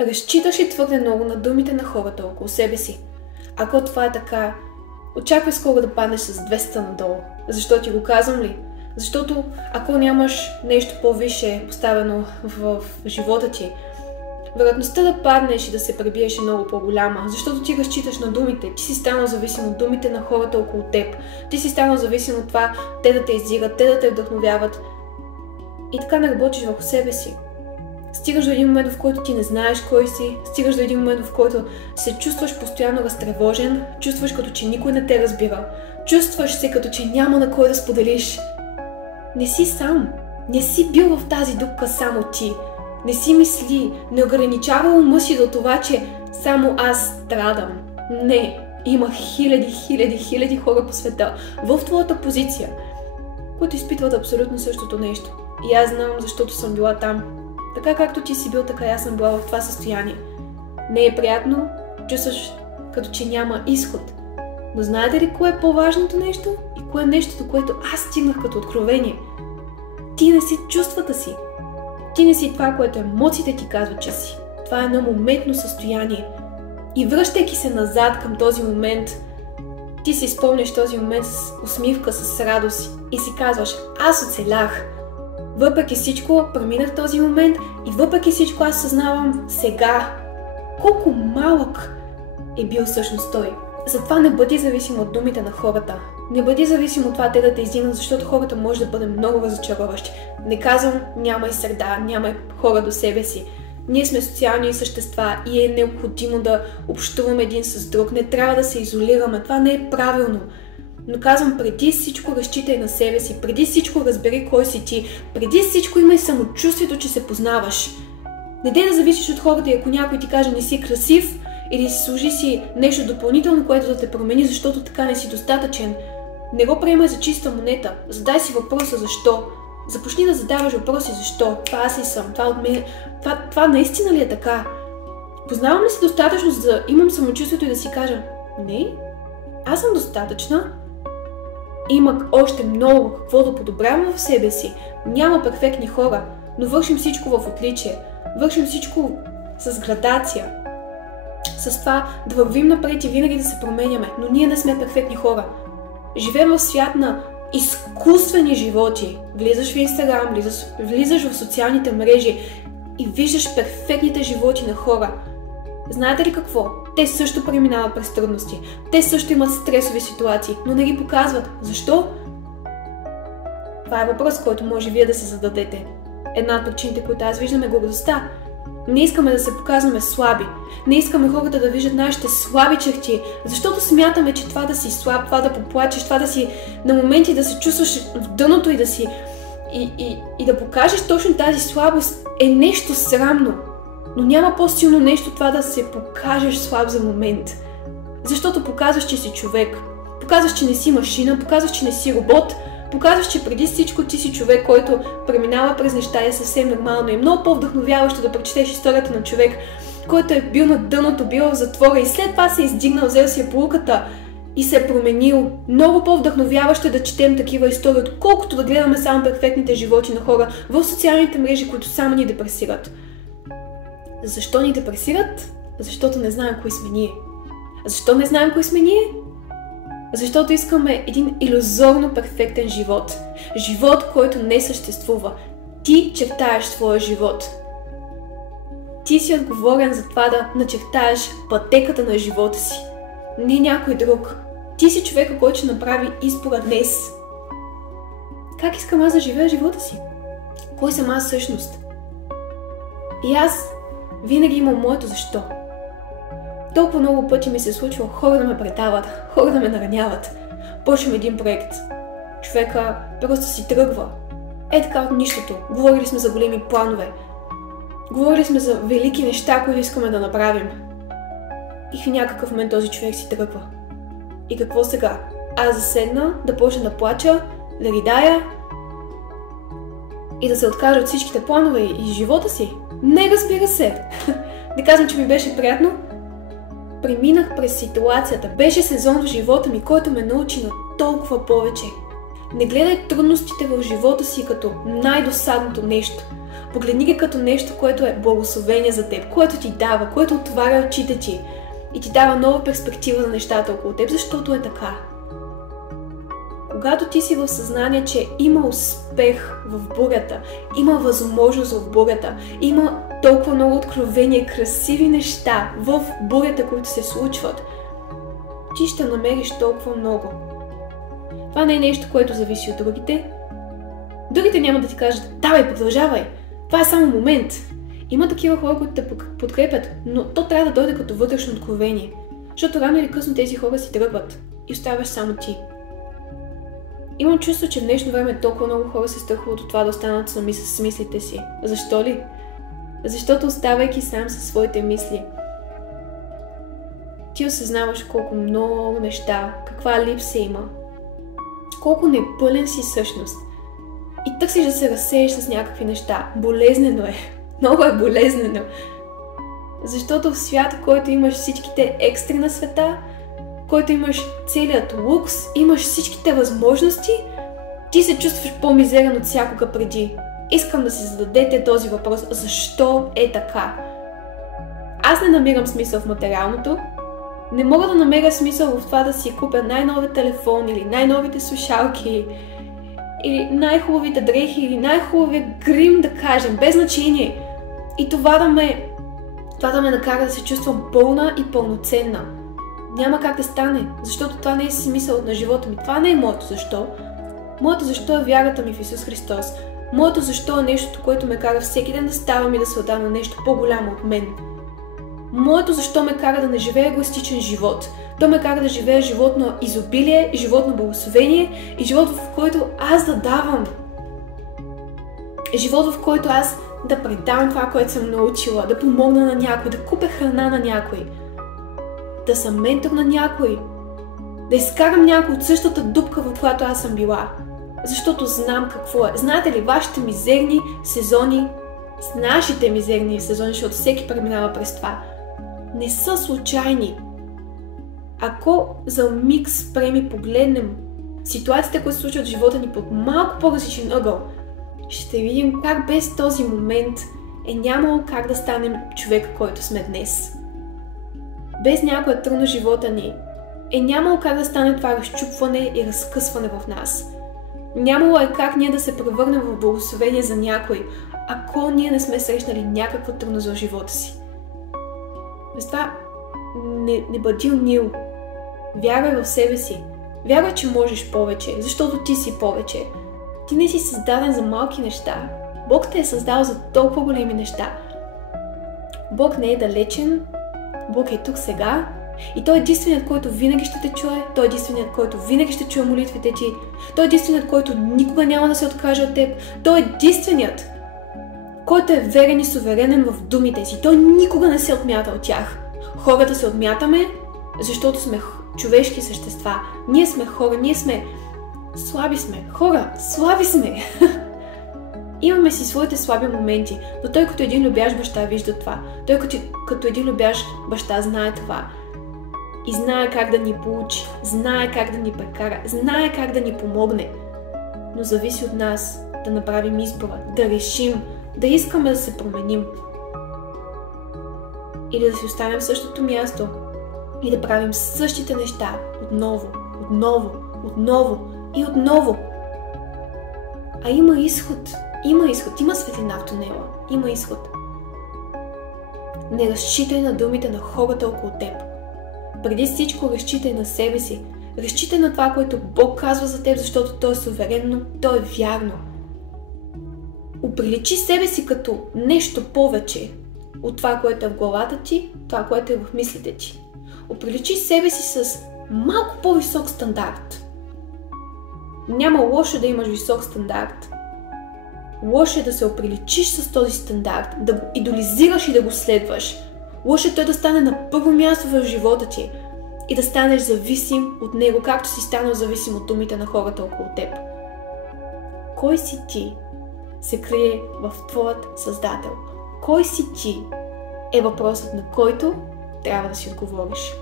Разчиташ ли твърде много на думите на хората около себе си? Ако това е така, очаквай скоро да паднеш с 200 надолу. Защо ти го казвам ли? Защото ако нямаш нещо по-висше поставено в живота ти, вероятността да паднеш и да се пребиеш е много по-голяма, защото ти разчиташ на думите, ти си станал зависим от думите на хората около теб, ти си станал зависим от това те да те издигат, те да те вдъхновяват и така не работиш върху себе си. Стигаш до един момент, в който ти не знаеш кой си, стигаш до един момент, в който се чувстваш постоянно разтревожен, чувстваш като че никой не те разбира, чувстваш се като че няма на кой да споделиш. Не си сам, не си бил в тази дупка само ти. Не си мисли, не ограничава ума си до това, че само аз страдам. Не, има хиляди хора по света, в твоята позиция, които изпитват абсолютно същото нещо. И аз знам, защото съм била там. Така както ти си бил, така и аз съм била в това състояние. Не е приятно, чувстваш като че няма изход. Но знаете ли кое е по-важното нещо? И кое е нещото, което аз стигнах като откровение? Ти не си чувствата си. Ти не си това, което емоциите ти казват, че си. Това е едно моментно състояние. И връщайки се назад към този момент, ти си спомняш този момент с усмивка, с радост и си казваш: аз оцелях. Въпреки всичко, преминах този момент и въпреки всичко аз съзнавам сега колко малък е бил всъщност той. Затова не бъди зависим от думите на хората. Не бъди зависим от това те да те издигнат, защото хората може да бъде много разочароващи. Не казвам нямай среда, нямай хора до себе си. Ние сме социални същества и е необходимо да общуваме един с друг. Не трябва да се изолираме. Това не е правилно. Но казвам, преди всичко разчитай на себе си, преди всичко разбери кой си ти, преди всичко имай самочувствието, че се познаваш. Не дей да зависиш от хората и ако някой ти каже не си красив или си служи си нещо допълнително, което да те промени, защото така не си достатъчен. Не го приемай за чиста монета. Задай си въпроса защо. Започни да задаваш въпроси защо. Това аз ли съм? Това от мен? Това наистина ли е така? Познавам ли се достатъчно, за да имам самочувствието и да си кажа не, аз съм достатъчна. Имах още много какво да подобрявам в себе си. Няма перфектни хора, но вършим всичко в отличие. Вършим всичко с градация. С това да вървим напред и винаги да се променяме. Но ние не сме перфектни хора. Живеем в свят на изкуствени животи. Влизаш в Инстаграм, влизаш в социалните мрежи и виждаш перфектните животи на хора. Знаете ли какво? Те също преминават през трудности. Те също имат стресови ситуации, но не ги показват. Защо? Това е въпрос, който може вие да се зададете. Една от причините, които аз виждам, е гордостта. Не искаме да се показваме слаби. Не искаме хората да виждат нашите слаби черти, защото смятаме, че това да си слаб, това да поплачеш, това да си на моменти да се чувстваш в дъното и да си и да покажеш точно тази слабост е нещо срамно. Но няма по-силно нещо това да се покажеш слаб за момент. Защото показваш, че си човек. Показваш, че не си машина, показваш, че не си робот. Показваш, че преди всичко ти си човек, който преминава през неща и е съвсем нормално. И много по-вдъхновяващо да прочетеш историята на човек, който е бил на дъното, бил в затвора и след това се е издигнал, взел си поуката и се е променил. Много по-вдъхновяващо е да четем такива истории, отколкото да гледаме само перфектните животи на хора в социалните мрежи, които само ни депресират. Защо ни депресират? Защото не знаем кои сме ние. Защо не знаем кои сме ние? Защото искаме един илюзорно перфектен живот. Живот, който не съществува. Ти чертаеш своя живот. Ти си отговорен за това да начертаеш пътеката на живота си. Не някой друг. Ти си човека, който ще направи избора днес. Как искам аз да живея живота си? Кой съм аз всъщност? И аз винаги имам моето защо. Толкова много пъти ми се случва хора да ме предават, хора да ме нараняват. Почвам един проект. Човека просто си тръгва. Е така от нищото. Говорили сме за големи планове. Говорили сме за велики неща, които искаме да направим. И в някакъв момент този човек си тръгва. И какво сега? Аз заседна да почна да плача, да ридая и да се откажа от всичките планове и живота си? Не, разбира се. Не казвам, че ми беше приятно. Преминах през ситуацията. Беше сезон в живота ми, който ме научи на толкова повече. Не гледай трудностите в живота си като най-досадното нещо. Погледни ги като нещо, което е благословение за теб, което ти дава, което отваря очите ти и ти дава нова перспектива за нещата около теб, защото е така. Когато ти си в съзнание, че има успех в бурята, има възможност в бурята, има толкова много откровения, красиви неща в бурята, които се случват, ти ще намериш толкова много. Това не е нещо, което зависи от другите. Другите няма да ти кажат: давай, продължавай, това е само момент. Има такива хора, които те подкрепят, но то трябва да дойде като вътрешно откровение. Защото рано или късно тези хора си тръгват и оставаш само ти. Имам чувство, че в днешно време толкова много хора се страхуват от това да останат сами с мислите си. Защо ли? Защото оставайки сам със своите мисли, ти осъзнаваш колко много неща, каква липса има, колко непълен си всъщност. И търсиш да се разсееш с някакви неща. Болезнено е. Много е болезнено. Защото в свят, в който имаш всичките екстри на света, в който имаш целият лукс, имаш всичките възможности, ти се чувстваш по-мизерен от всякога преди. Искам да си зададете този въпрос. Защо е така? Аз не намирам смисъл в материалното. Не мога да намеря смисъл в това да си купя най-новия телефон или най-новите слушалки или най-хубавите дрехи или най-хубавия грим, да кажем, без значение. И това да ме накара да се чувствам пълна и пълноценна. Няма как да стане, защото това не е смисъл на живота ми. Това не е моето защо. Моето защо е вярата ми в Исус Христос. Моето защо е нещото, което ме кара всеки ден да ставам и да се отдам на нещо по-голямо от мен. Моето защо ме кара да не живея егоистичен живот. То ме кара да живея живот на изобилие, живот на благословение и живот, в който аз да давам. Живот, в който аз да предавам това, което съм научила, да помогна на някой, да купя храна на някой, да съм ментор на някой, да изкарам някой от същата дупка, в която аз съм била. Защото знам какво е. Знаете ли, вашите мизерни сезони, нашите мизерни сезони, защото всеки преминава през това, не са случайни. Ако за миг спрем и погледнем ситуациите, които се случват в живота ни под малко по-различен ъгъл, ще видим как без този момент е нямало как да станем човека, който сме днес. Без някоя трудна живота ни е нямало как да стане това разчупване и разкъсване в нас. Нямало е как ние да се превърнем в благословение за някой, ако ние не сме срещнали някаква трудност в живота си. Без това не бъди унил. Вярвай в себе си. Вярвай, че можеш повече, защото ти си повече. Ти не си създаден за малки неща. Бог те е създал за толкова големи неща. Бог не е далечен. Бог е тук сега. И Той е единственият, който винаги ще те чуе. Той е единственият, който винаги ще чуе молитвите ти. Той е единственият, който никога няма да се откаже от теб. Той е единственият, който е верен и суверенен в думите си. Той никога не се отмята от тях. Хората се отмятаме, защото сме човешки същества. Ние сме хора, ние сме слаби сме. Хора, слаби сме! Имаме си своите слаби моменти, но Той като един любящ баща вижда това. Той като един любящ баща знае това. И знае как да ни поучи, знае как да ни прекара, знае как да ни помогне. Но зависи от нас да направим избора, да решим, да искаме да се променим. Или да си останем в същото място и да правим същите неща отново, отново, отново и отново. А има изход, има светлина в тунела, има изход. Не разчитай на думите на хората около теб. Преди всичко разчитай на себе си. Разчитай на това, което Бог казва за теб, защото то е суверенно, то е вярно. Оприличи себе си като нещо повече от това, което е в главата ти, това, което е в мислите ти. Оприличи себе си с малко по-висок стандарт. Няма лошо да имаш висок стандарт. Лошо е да се оприличиш с този стандарт, да го идолизираш и да го следваш. Лошо е той да стане на първо място в живота ти и да станеш зависим от него, както си станал зависим от думите на хората около теб. Кой си ти се крие в твоят Създател? Кой си ти е въпросът, на който трябва да си отговориш.